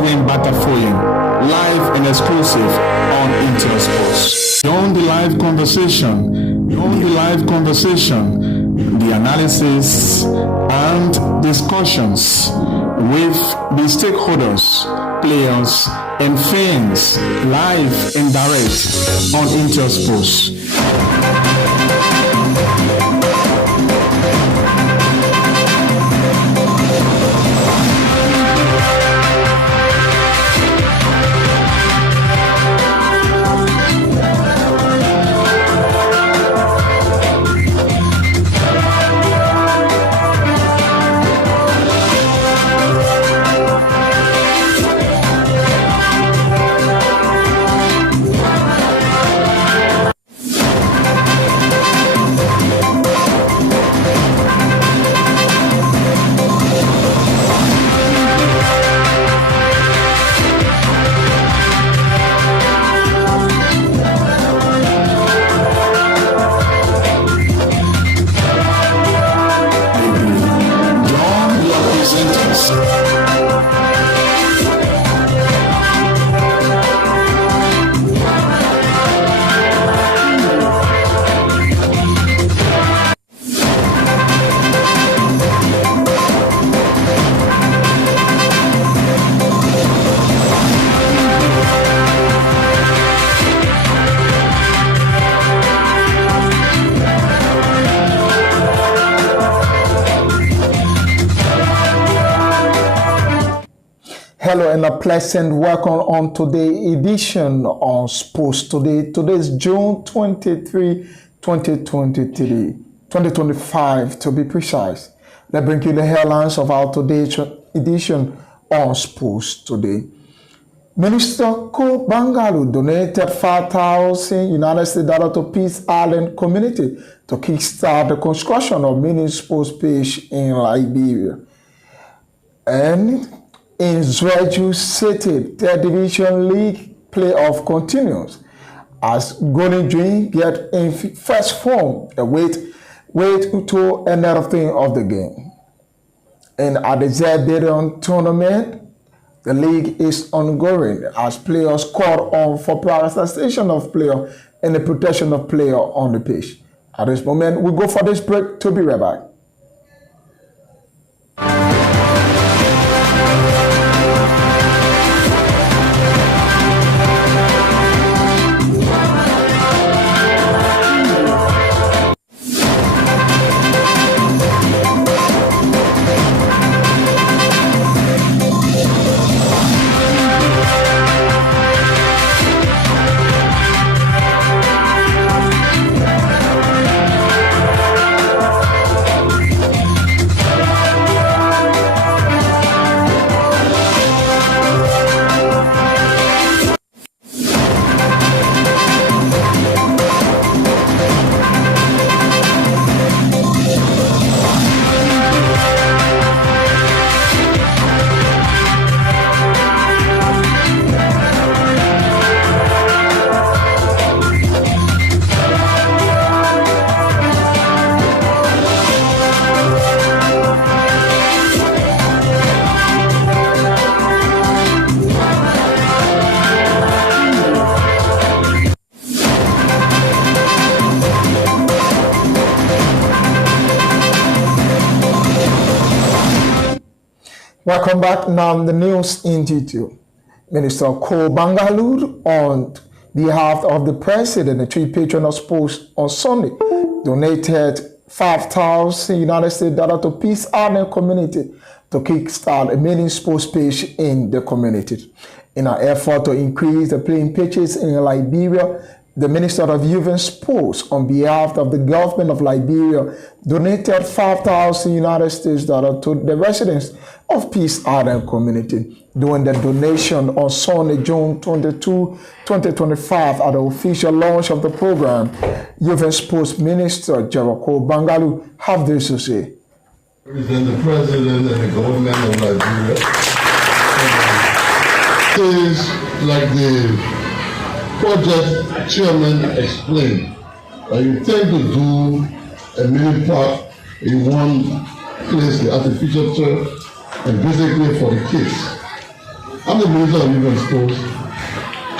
Edwin Batafoyin, live and exclusive on Intel Sports. Beyond the live conversation, the analysis and discussions with the stakeholders, players, and fans, live and direct on Intel Sports. Hello and a pleasant welcome on today's edition on Sports Today. Today is June 23, 2025 to be precise. Let's bring you the headlines of our today's edition on Sports Today. Minister Ko Bangalu donated 5,000 United States dollars to Peace Island community to kickstart the construction of mini sports pitch in Liberia. And in Zwaju City, Third Division League playoff continues as Golden Dream get in first form and wait to another thing of the game. And at the Zedarian tournament, the league is ongoing as players call on for prioritization of player and the protection of player on the pitch. At this moment, we go for this break to be right back. Welcome back. Now the news in detail. Minister Ko Bangalu, on behalf of the president and three patron of sports on Sunday, donated 5,000 United States dollars to Peace Island community to kickstart a mini sports pitch in the community. In an effort to increase the playing pitches in Liberia, the Minister of Youth and Sports, on behalf of the government of Liberia, donated 5,000 United States dollars to the residents of Peace Island community. During the donation on Sunday, June 22, 2025, at the official launch of the program, Youth and Sports Minister Gerald Ko Bangalu have this to say. Represent the President and the government of Liberia. Things like the project chairman explained, that you tend to do a mini park in one place, the artificial turf, and basically for the kids. I'm the minister of youth and sports.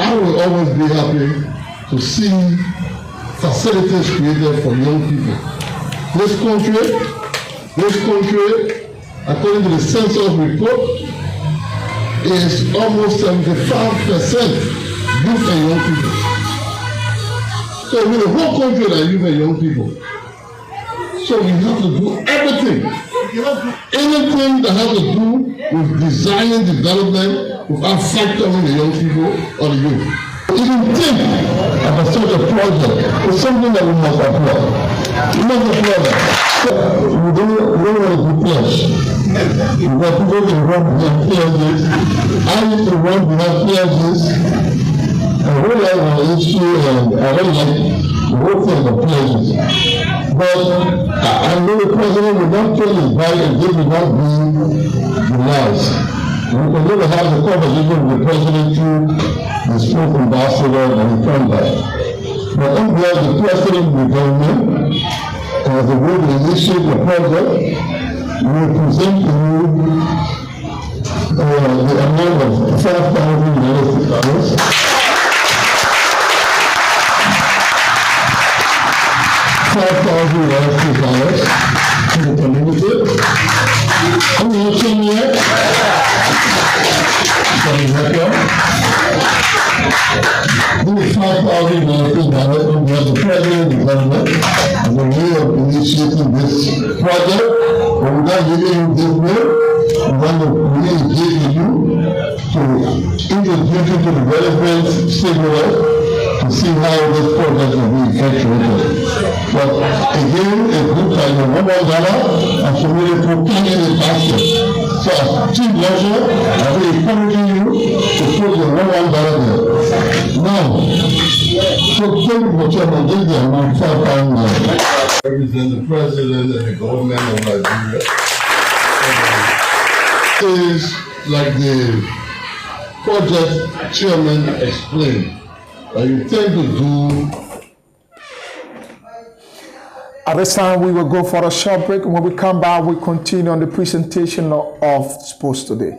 I will always be happy to see facilities created for young people. This country, according to the census report, is almost 75% youth and young people. So with the whole country are youth and young people. So we have to do everything. Anything that has to do with design and development without factoring the young people or the youth. Even think about such a project is something that we must applaud. We must applaud that. We don't want to do flesh. Because people can run behind PhDs. I used to run behind PhDs. I really like my history and I really like the whole thing of PhDs. But I know the president will not tell his body and this will not be the last. We can never have the conversation with the president through the sport ambassador and the contact. But I'm glad the president of the government has the way to initiate the project. We will present to you the amount of $5,000. $5,000 to the community. Are you watching yet? Can you help you? This $5,000 on behalf of the president, the government, and the way of initiating this project. But we're not giving you this way. We want to really give you to introduce you to the relevant stakeholders to see how this project will be effectuated. But again, a group like the $1 and committed to cash in the basket. So as Chief Marshal, I will encouraging you to put the $1 there. Now, so thank you for Chairman, this is the amount $5,000. Represent the President and the government of Nigeria. Is like the project chairman explained. You tend to do. At this time, we will go for a short break. When we come back, we continue on the presentation of Sports Today.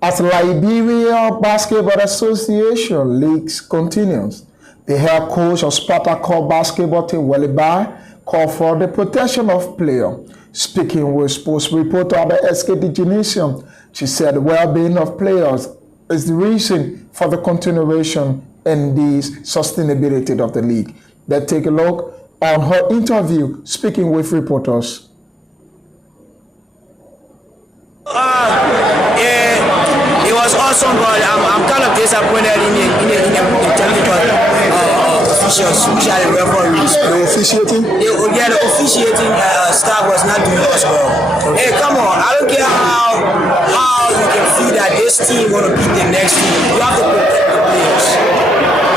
As Liberia Basketball Association leagues continues, the head coach of Spartak basketball team, Welly Bai, called for the protection of players. Speaking with sports reporter at the SKD Gymnasium, she said the well-being of players is the reason for the continuation and the sustainability of the league. Let's take a look on her interview speaking with reporters. It was awesome, but I'm kind of disappointed in the technical officials, especially referees. The officiating? The officiating staff was not doing us well. Hey, come on! I don't care how you can feel that this team gonna beat the next team. You have to protect the players.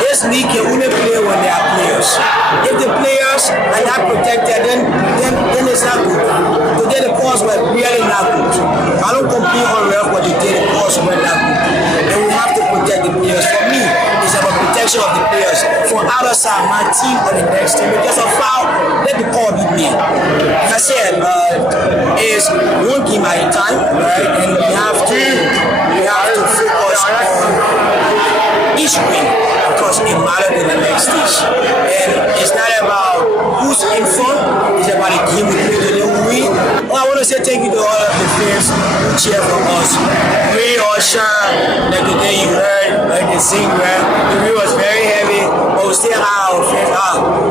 This league can only play when they are players. If the players are not protected, then it's not good. Today the calls were really not good. I don't complain on ref, but today the calls were not good. And we have to protect the players. For me, it's about protection of the players. For other side, my team or the next team, because of foul, let the call be made. Like I said, is one game at a time, right? And we have to focus on each win, because it matters in the next stage. And it's not about who's in front, it's about the game we play today. We win. Well, I want to say thank you to all of the fans who cheer for us. We all shine, like the day you heard, like the sing, right? The rain was very heavy, but we still have our fans.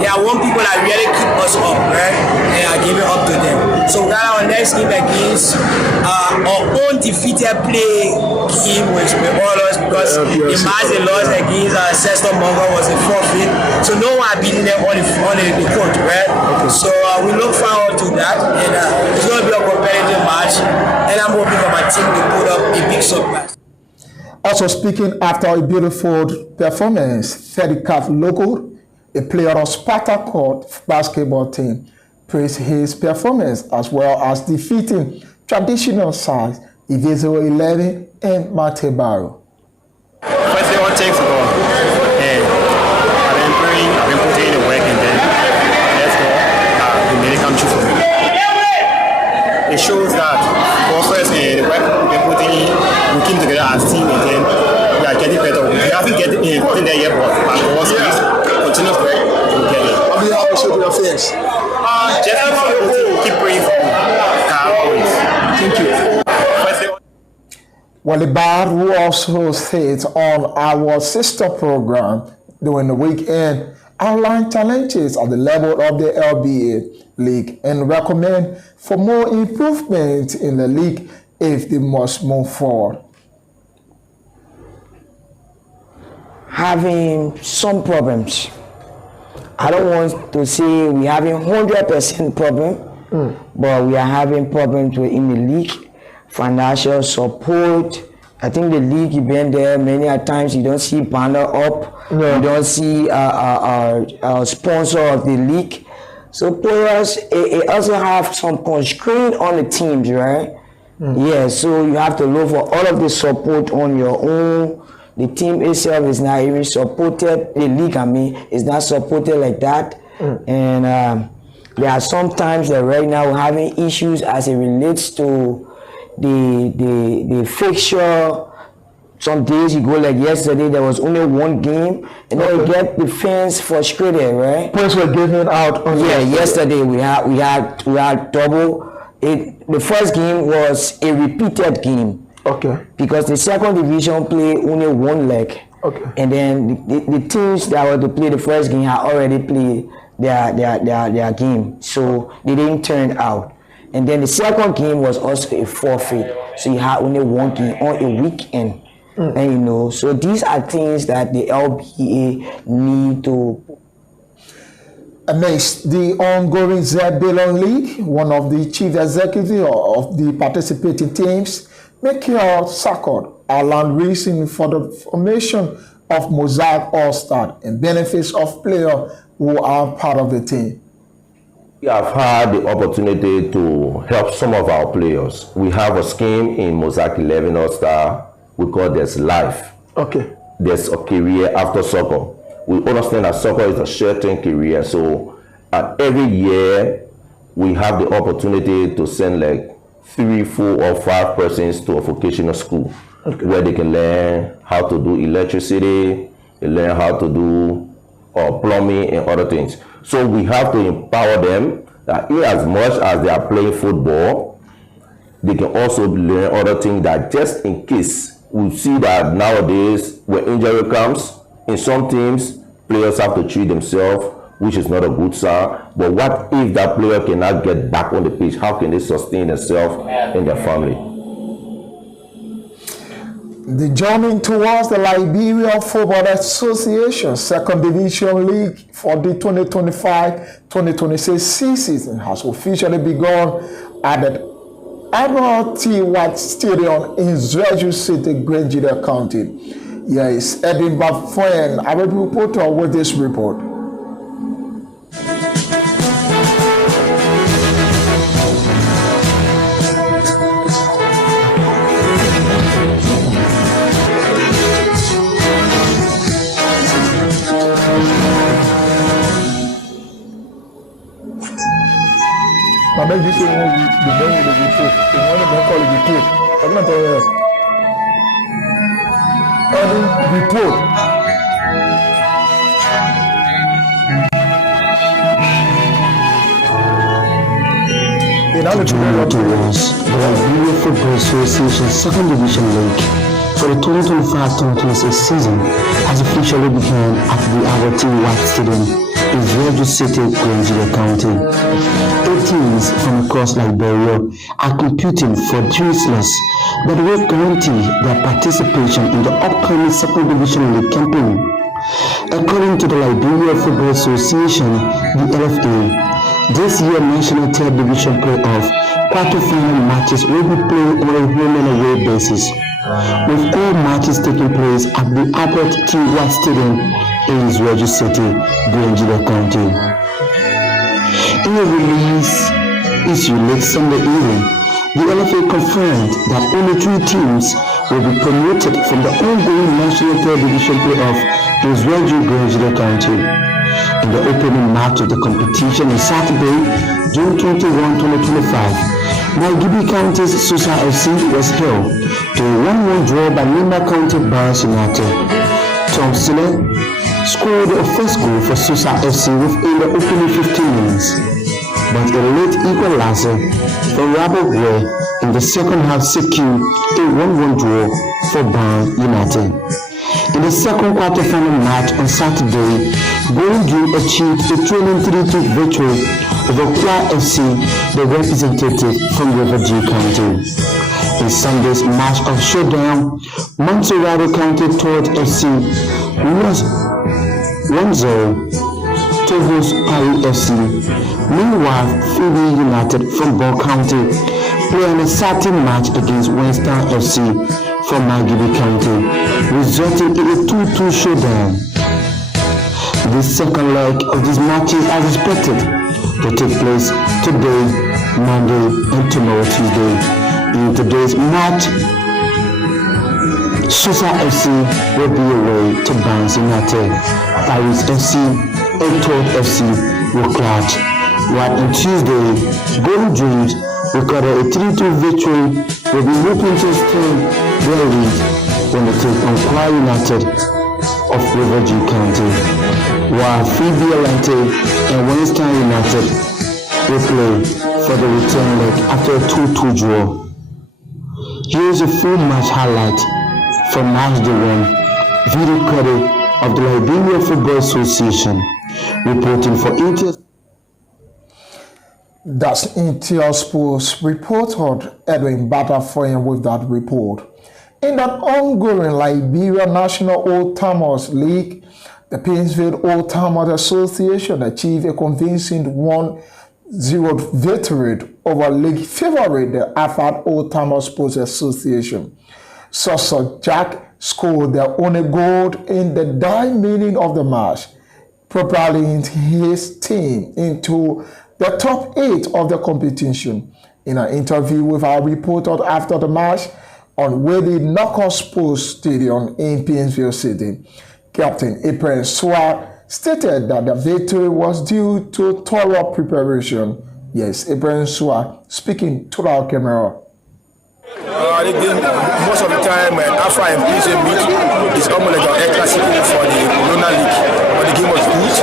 There are one people that really keep us up, right? And I give it up to them. So we got our next game against our own defeated play team, which we all lost because the match they lost against Seston Mongo was a forfeit. So no one beating them on the court, right? So we look forward to that, and it's going to be a competitive match. And I'm hoping for my team to put up a big surprise. Also speaking after a beautiful performance, Fedikat Loco, a player of Spartak basketball team, praised his performance as well as defeating traditional sides Ivezo 11 and Matebaro. Firstly, all thanks to God. And I've been praying, I've been putting in the work, and then let's go. We made it come true for me. It shows that first the work we've been putting in, we came together as a team, and then we are getting better. We haven't gotten there yet, but once we continue to work, we'll get it. How do you appreciate your fans? Just keep praying for me. Always. Thank you. Walibar, who also states on our sister program during the weekend, outlined challenges at the level of the LBA League and recommend for more improvement in the league if they must move forward. Having some problems. I don't want to say we're having 100% problem, but we are having problems within the league. Financial support. I think the league, you've been there many a times, you don't see banner up, you don't see a sponsor of the league. So players, it also have some constraint on the teams, right? Yeah, so you have to look for all of the support on your own. The team itself is not even supported, the league, I mean, is not supported like that. And there are some times that right now we're having issues as it relates to the fixture. Some days you go, like yesterday, there was only one game, and then you get the fans frustrated, right? Points were given out on yesterday we had double. The first game was a repeated game. Okay. Because the second division play only one leg. Okay. And then the teams that were to play the first game had already played their game, so they didn't turn out. And then the second game was also a forfeit, so you had only one game on a weekend. And you know, so these are things that the LBA need to. Amidst the ongoing Zebulon League, one of the chief executives of the participating teams, Michael Sackett, outlined reason for the formation of Mosaic All-Star and benefits of players who are part of the team. We have had the opportunity to help some of our players. We have a scheme in Mosaic 11 All-Star we call There's Life. Okay. There's a career after soccer. We understand that soccer is a certain career, so every year we have the opportunity to send like 3, 4, or 5 persons to a vocational school where they can learn how to do electricity, they learn how to do plumbing and other things. So we have to empower them that as much as they are playing football, they can also learn other things that just in case. We see that nowadays when injury comes, in some teams, players have to treat themselves which is not a good sign. But what if that player cannot get back on the pitch? How can they sustain themselves and their family? The journey towards the Liberia Football Association Second Division League for the 2025-2026 season has officially begun at the Admiralty White Stadium in Zwaju City, Grangeda County. Yes, Edwin Baffoyen, our reporter with this report. I beg you, the name of the report. The one that call it report. I'm not telling you. Report. Journey towards the Liberia Football Association Second Division League for the 2025-2026 season has officially begun at the Admiralty White Stadium in Zwaju City, Grangeda County. 8 teams from across Liberia are competing for jerseys that will guarantee their participation in the upcoming Second Division League campaign. According to the Liberia Football Association, the LFA, this year's National Third Division Playoff quarter-final matches will be played on a home and away basis, with all matches taking place at the Admiralty White Stadium in Zwaju City, Grangeda County. In a release issued late Sunday evening, the LFA confirmed that only 3 teams will be promoted from the ongoing National Third Division Playoff in Zwaju, Grangeda County. In the opening match of the competition on Saturday, June 21, 2025, Margibi County's Susa FC was held to a 1-1 draw by Nimba County Barnes United. Tom Siller scored the first goal for Susa FC within the opening 15 minutes, but a late equalizer from Rabo Gray in the second half secured a 1-1 draw for Barnes United. In the second quarter-final match on Saturday, Golden Dream achieved a 23-2 victory over Kwa FC, the representative from River G County. In Sunday's match of showdown, Montserrado County Todd FC lost 1-0 to host Pari FC. Meanwhile, Phoebe United from Ball County played a Saturday match against Winston FC from Margibi County, resulting in a 2-2 showdown. The second leg of these matches are expected to take place today, Monday, and tomorrow, Tuesday. In today's match, Susa FC will be away to Barnes United. Paris FC and Todd FC will clash. While on Tuesday, Golden Dreams recorded a 3-2 victory, will be hoping to extend their lead when they take on Kwa United of River G County, while Phoebe Alante and Winston United will play for the return leg after a 2-2 draw. Here's a full match highlight from match day 1, video credit of the Liberia Football Association, reporting for Intel. That's Intel Sports reporter Edwin Baffoyen with that report. In that ongoing Liberia National Old Timers League, the Painesville Old Timers Association achieved a convincing 1-0 victory over league favorite, the Afad Old Timers Sports Association. Sosa Jack scored their only goal in the dying minute of the match, propelling his team into the top 8 of the competition. In an interview with our reporter after the match on Willie Knockout Sports Stadium in Painesville City, Captain April Swa stated that the victory was due to thorough preparation. Yes, April Swa speaking to our camera. Most of the time, Afra and PJ meet is almost like an air classical for the Luna League. But the game was good.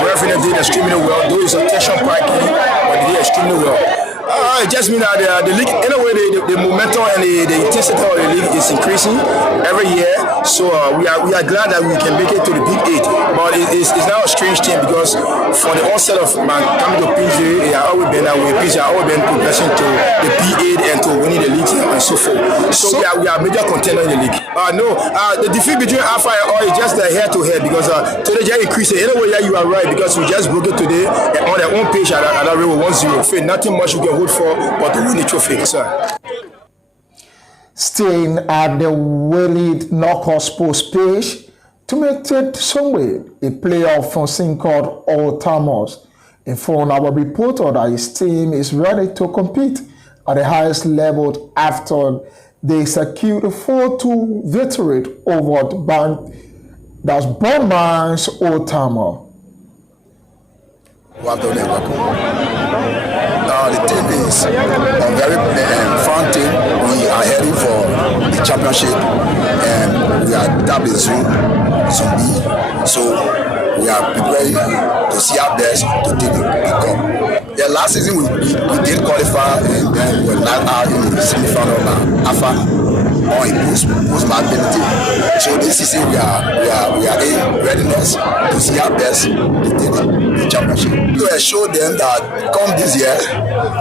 The referee did extremely well, though it's a tension party, but they did extremely well. It just means that the league, in a way, the momentum and the intensity of the league is increasing every year. So we are glad that we can make it to the Big 8. But it's now a strange thing because for the onset of man coming to PJ, it has always been that way. PJ has always been progressing to the P8 and to winning the league and so forth. So we are major contender in the league. The defeat between Alpha and Oi is just the head-to-head because today just increased it. In a way, yeah, you are right because we just broke it today on their own page at that rate 1-0. Nothing much we can hold for but to win the trophy. Sir. Staying at the Waleed Knockout Sports page, to make it somewhere, a player from St. called Old Thomas informed our reporter that his team is ready to compete at the highest level after they secured a 4-2 victory over Bournemouth's Old Thomas. The team is a very fun team. We are heading for the championship and we are tapped in Zone B. So we are preparing to see our best to take the cup. Yeah, last season we did qualify and then we were knocked out in the semi-final Alpha or in post-match penalty. So this season we are in readiness to see our best to take the championship. We will show them that come this year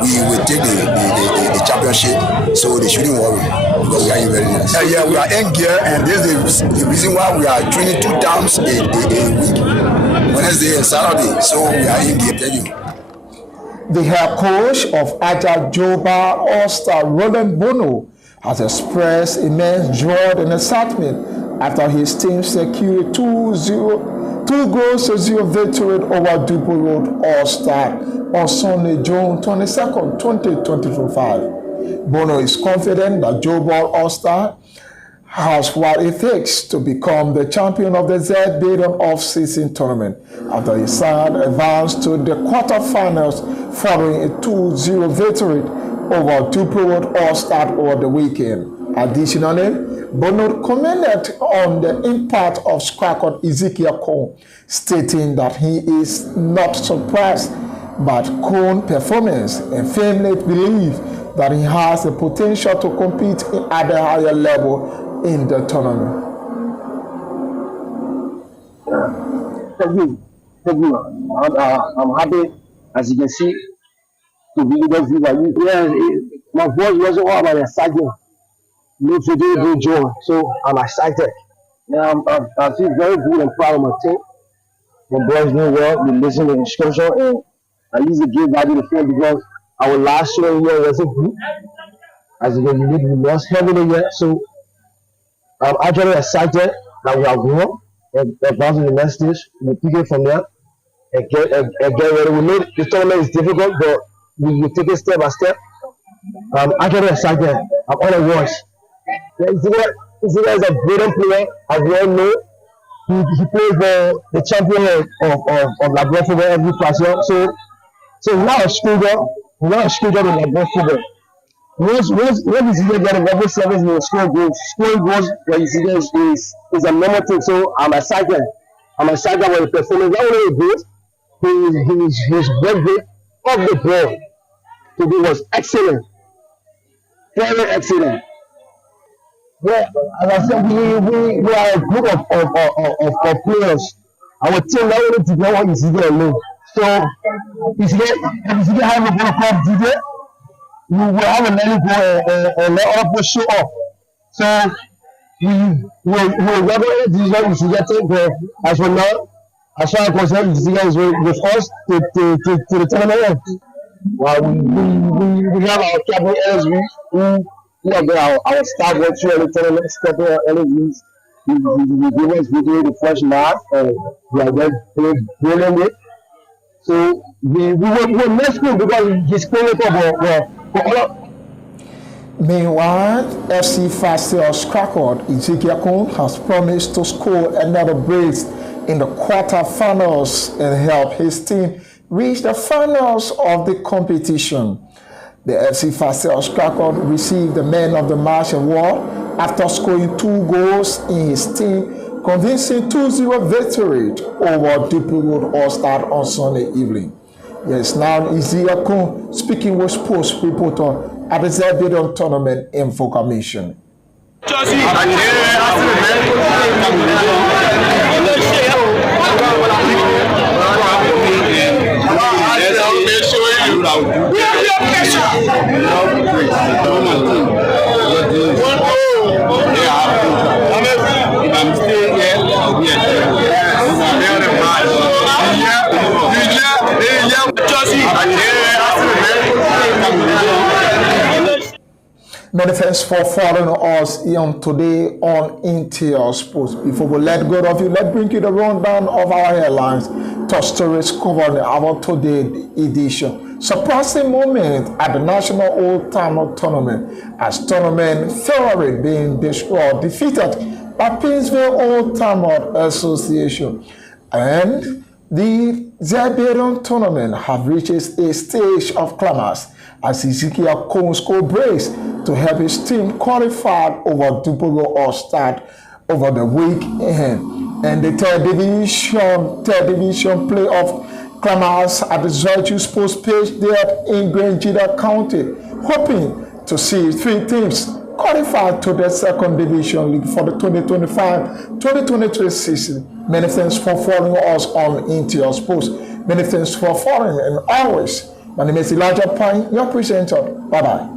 we will take the championship, so they shouldn't worry because we are in readiness. Yeah, we are in gear and this is the reason why we are training 2 times a week, Wednesday and Saturday. So we are in gear. Thank you. The head coach of Aja Joba All-Star Roland Bono has expressed immense joy and excitement after his team secured 2-0 victory over Dupo Road All-Star on Sunday, June 22nd, 2025. Bono is confident that Joba All-Star has what it takes to become the champion of the Z-Baton off-season tournament after his side advanced to the quarterfinals following a 2-0 victory over Dupo Road All-Star over the weekend. Additionally, Bono commented on the impact of Scracot Ezekiel Cone, stating that he is not surprised by Cone's performance and firmly believes that he has the potential to compete at a higher level in the tournament. Thank you. I'm happy, as you can see, to be with you. Yeah, my voice wasn't all about excitement. No to do good job, so I'm excited. Yeah, I feel very good and proud of my team. The boys know well, we listen to the instruction, and at least they give back to the field because our last showing here wasn't good. As you can see, we lost heavily here, so I'm actually excited that we have won and advance to the next stage. We'll pick it from there and get ready. We know the tournament is difficult, but we will take it step by step. I'm actually excited. I'm on a watch. Ezekiel is a brilliant player, as we all know. He plays the champion of Labrador football every class. So he's not a screwball. He's not a screwball in Labrador football. Once Ezekiel gets a level 7, he will score goals. Scoring goals when Ezekiel is a normal thing. So I'm excited. I'm excited about the performance. Not only good, his breakaway off the ball today was excellent. Very excellent. Yeah, as I said, we are a group of players. Our team not only did not want Ezekiel alone. So if Ezekiel have a ball called DJ, we will have a let it go and let other people show up. So we will regularly decision Ezekiel, but as for now, as far as concerned, Ezekiel is with us to the tournament. Well, we have our captain LSV who are our staff went through the tournament, stepping on LSVs. We gave us video the first match and we are just playing brilliantly. So we were next good because he's playing for all. Meanwhile, FC Fastels Scracot Ezekiel Cone has promised to score another brace in the quarterfinals and help his team reach the finals of the competition. The FC Fastels Scracot received the Man of the Match award after scoring 2 goals in his team, convincing 2-0 victory over Dupo Road All-Star on Sunday evening. Yes, now Izia Kun speaking with sports reporter at the Zebedon Tournament Info Commission. Many thanks for following us on today on Intel Sports. Before we let go of you, let's bring you the rundown of our headlines. Top stories covering our today edition. Surprising moment at the National Old Timer Tournament as tournament favorite being defeated by Painesville Old Timer Association. And the Zebedon Tournament have reached a stage of climax as Ezekiel Kun scored brace to help his team qualify over Dupogo All-Star over the weekend. And the third division playoff climax at the Zoichu Sports Page there in Grangeda County, hoping to see 3 teams qualify to the second division league for the 2025-2023 season. Many thanks for following us on Intel Sports. Many thanks for following, and always, my name is Elijah Pine, your presenter. Bye-bye.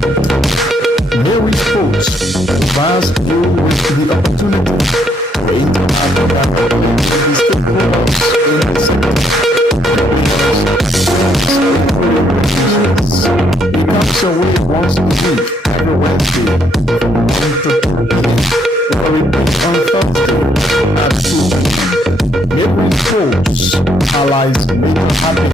Mary Sports provides you with the opportunity to interact with the stakeholders in the sector. It comes your way once a week